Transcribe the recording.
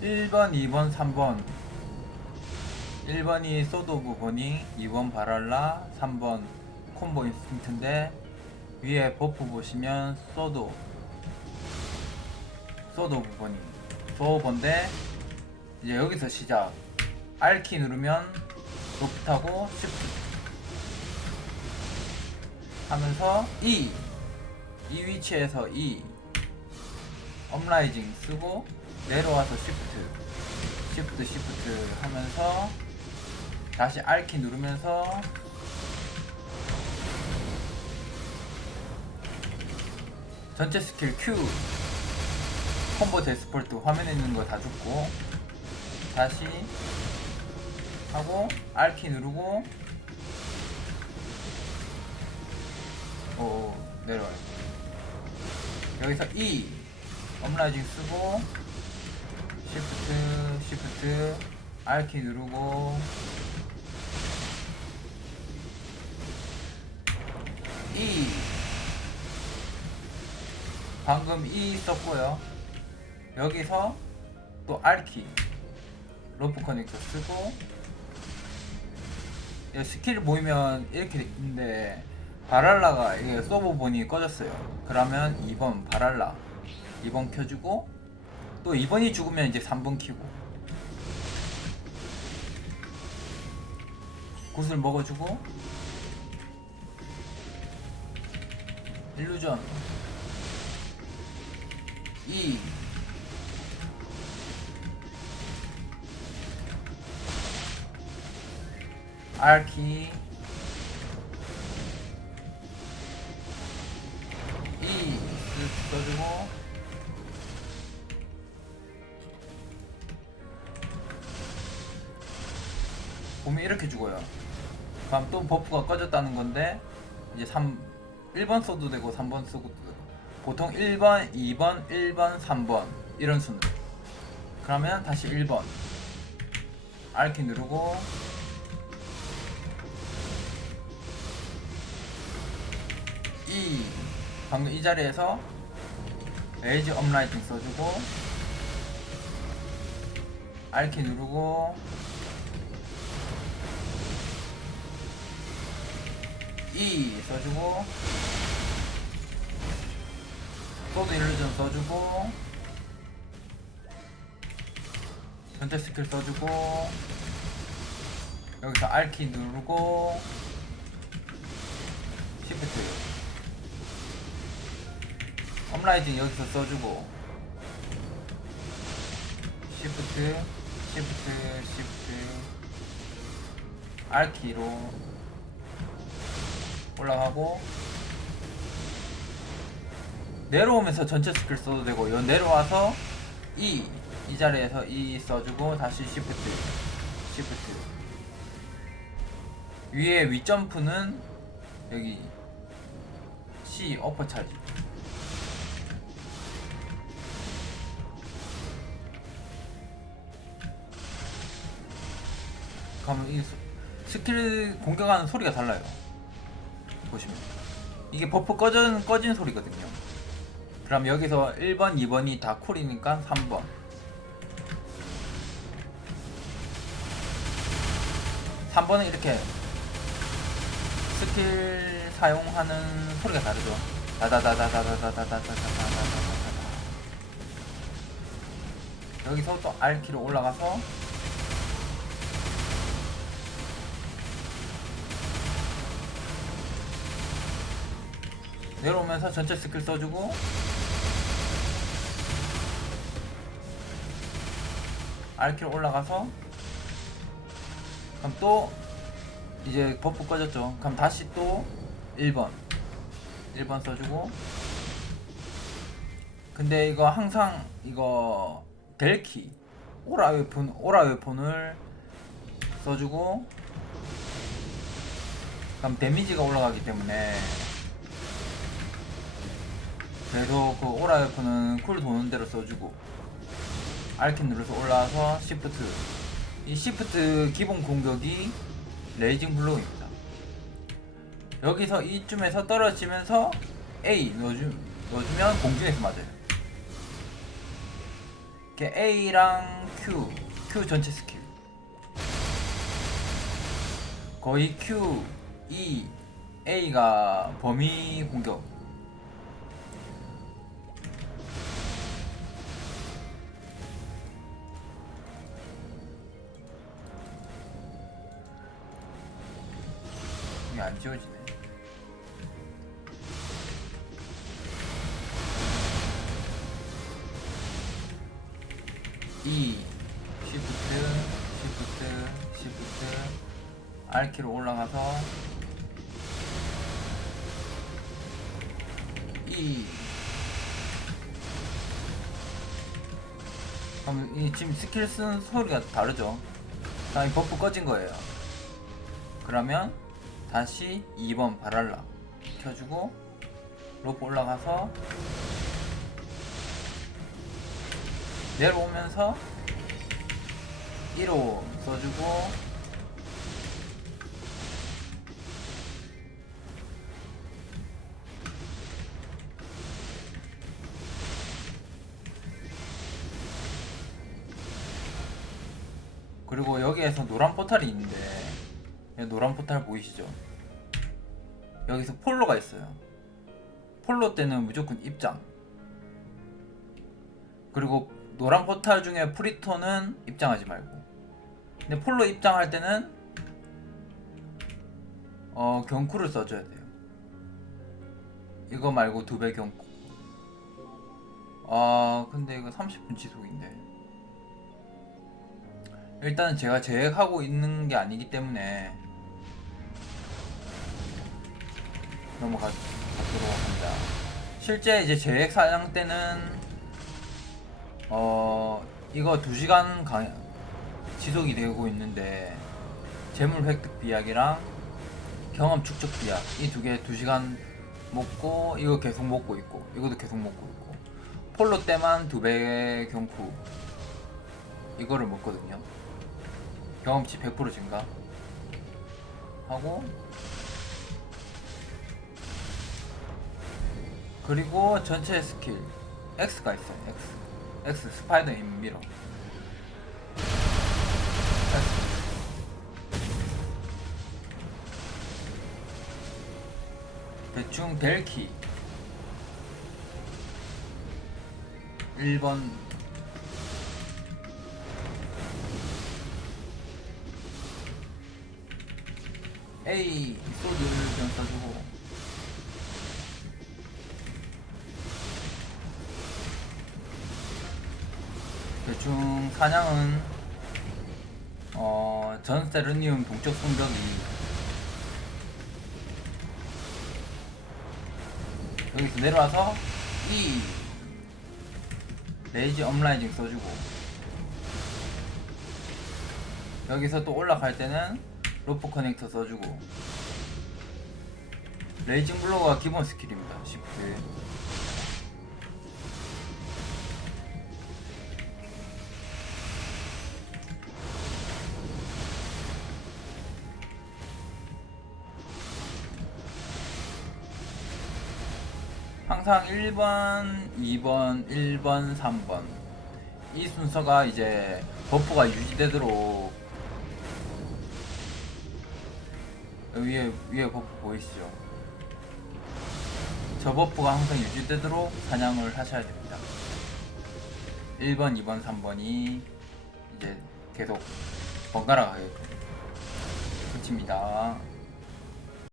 1번, 2번, 3번. 1번이 소드 오브 버닝 2번 바랄라 3번 콤보 인스팅트인데 위에 버프 보시면 소드 오브 버닝 소버인데 이제 여기서 시작. R키 누르면 타고 시프트. 하면서 E 이 위치에서 E 업라이징 쓰고 내려와서 시프트 시프트 시프트 하면서 다시 R키 누르면서 전체 스킬 Q 콤보 데스폴트 화면에 있는 거 다 죽고 다시 하고 R키 누르고 오 내려와요. 여기서 E 업라이징 쓰고 시프트 시프트 R키 누르고. E. 방금 E 썼고요. 여기서 또 R키 로프 커넥터 쓰고. 이 스킬 보이면 이렇게 돼 있는데 바랄라가 이게 본이 꺼졌어요. 그러면 2번 바랄라. 2번 켜주고 또 2번이 죽으면 이제 3번 키고. 굿을 먹어주고. 일루전. 2 R키 보면 이렇게 죽어요. 그럼 또 버프가 꺼졌다는 건데 이제 3 1번 써도 되고 3번 써도 되고. 보통 1번, 2번, 1번, 3번 이런 순으로. 그러면 다시 1번. R키 누르고. E 방금 이 자리에서 에이지 업라이팅 써주고 R키 누르고 E 써주고 소드 일루전 써주고 전체 스킬 써주고 여기서 R키 누르고 시프트 업라이징 여기서 써주고 시프트 시프트 시프트 R키로 올라가고 내려오면서 전체 스킬 써도 되고 여 내려와서 E 이 자리에서 E 써주고 다시 시프트 시프트. 위에 윗점프는 여기 C 어퍼 차지. 그러면 이 스- 스킬 공격하는 소리가 달라요 보시면 이게 버프 꺼진, 꺼진 소리거든요. 그럼 여기서 1번, 2번이 다 쿨이니까 3번. 3번은 이렇게 스킬 사용하는 소리가 다르죠. 다다다다다다다다다다다다다다다 여기서 또 R키로 올라가서 내려오면서 전체 스킬 써주고. R키로 올라가서. 그럼 또 이제 버프 꺼졌죠. 그럼 다시 또 1번. 1번 써주고. 근데 이거 항상 이거 델키 오라 웨폰 오라 웨폰을 써주고. 그럼 데미지가 올라가기 때문에 그래도 그 오라 웨폰은 쿨 도는 대로 써주고 알킨 눌러서 올라와서 시프트 이 시프트 기본 공격이 레이징 블로우입니다 여기서 이쯤에서 떨어지면서 A 넣어주, 넣어주면 공중에서 맞아요 이렇게 A랑 Q, Q 전체 스킬. 거의 Q, E, A가 범위 공격. 지워지네. E 시프트 시프트 시프트 R키로 올라가서 E. 그럼 이 지금 스킬 쓰는 소리가 다르죠? 자, 이 버프 꺼진 거예요. 그러면 다시 2번 바랄라 켜주고 로프 올라가서 내려오면서 1호 써주고 그리고 여기에서 노란 포탈이 있는데 노란 포탈 보이시죠? 여기서 폴로가 있어요. 폴로 때는 무조건 입장. 그리고 노란 포탈 중에 프리토는 입장하지 말고. 근데 폴로 입장할 때는 어 경쿠를 써줘야 돼요. 이거 말고 두 배 경쿠. 아 근데 이거 30분 지속인데. 일단은 제가 제획하고 있는 게 아니기 때문에 넘어가도록 합니다. 실제 이제 제획 사냥 때는 어 이거 2시간 강 지속이 되고 있는데 재물 획득 비약이랑 경험 축적 비약 이 두 개 2시간 먹고 이거 계속 먹고 있고 이것도 계속 먹고 있고 폴로 때만 두 배 경쿠 이거를 먹거든요. 경험치 100% 증가 하고 그리고 전체 스킬. X가 있어요 X. X 스파이더 인 미러. 대충 델키. 1번. A 소드를 그냥 써주고 대충 사냥은 어 전 세르니움 동적 성벽이 여기서 내려와서 E 레이지 업라이징 써주고 여기서 또 올라갈 때는 로프 커넥터 써주고 레이징 블로가 기본 스킬입니다 시프 항상 1번, 2번, 1번, 3번 이 순서가 이제 버프가 유지되도록 위에 위에 버프 보이시죠? 저 버프가 항상 유지되도록 사냥을 하셔야 됩니다. 1번, 2번, 3번이 이제 계속 번갈아 가게끔 끝입니다.